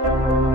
thank you